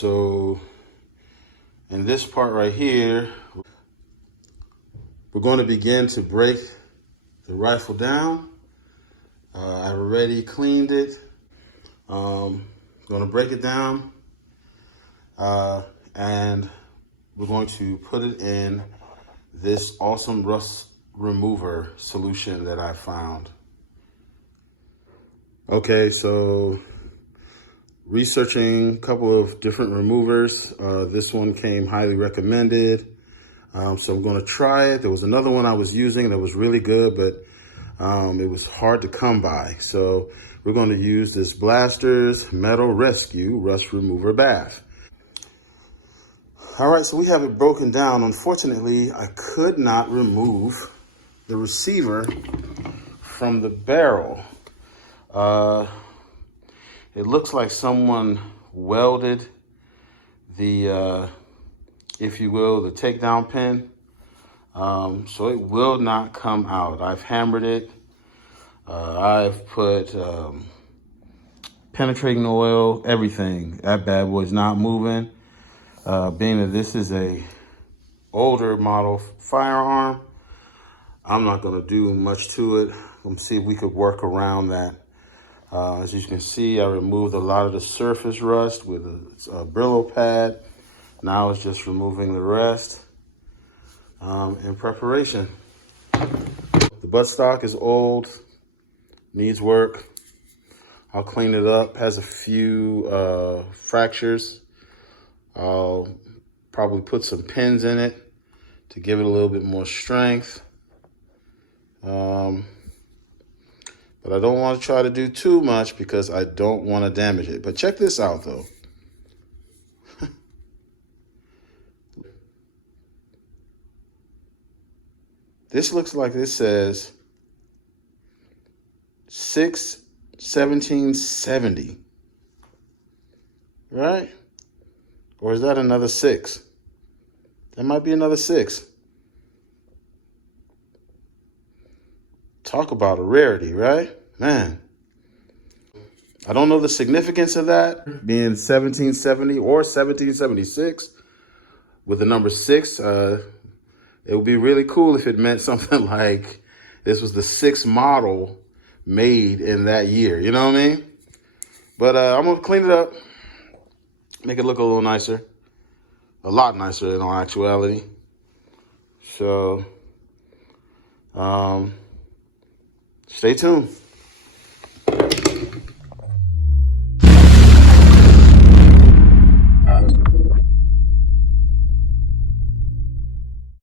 so in this part right here, we're going to begin to break the rifle down. I've already cleaned it. Going to break it down, and we're going to put it in this awesome rust remover solution that I found. Okay, so researching a couple of different removers. This one came highly recommended. So I'm going to try it. There was another one I was using that was really good, but it was hard to come by. So we're going to use this Blasters Metal Rescue Rust Remover Bath. All right, so we have it broken down. Unfortunately, I could not remove the receiver from the barrel. It looks like someone welded the, if you will, the takedown pin. So it will not come out. I've hammered it. I've put penetrating oil, everything. That bad boy's not moving. Being that this is a older model firearm, I'm not gonna do much to it. Let's see if we could work around that. As you can see, I removed a lot of the surface rust with a Brillo pad. Now it's just removing the rest in preparation. The buttstock is old, needs work. I'll clean it up, has a few fractures. I'll probably put some pins in it to give it a little bit more strength. But I don't want to try to do too much because I don't want to damage it. But check this out though. This looks like this says 6/1770, right? Or is that another 6? That might be another 6. Talk about a rarity, right? Man. I don't know the significance of that, being 1770 or 1776 with the number 6. It would be really cool if it meant something like this was the 6th model made in that year. You know what I mean? But I'm going to clean it up, make it look a little nicer. A lot nicer in all actuality. So, stay tuned.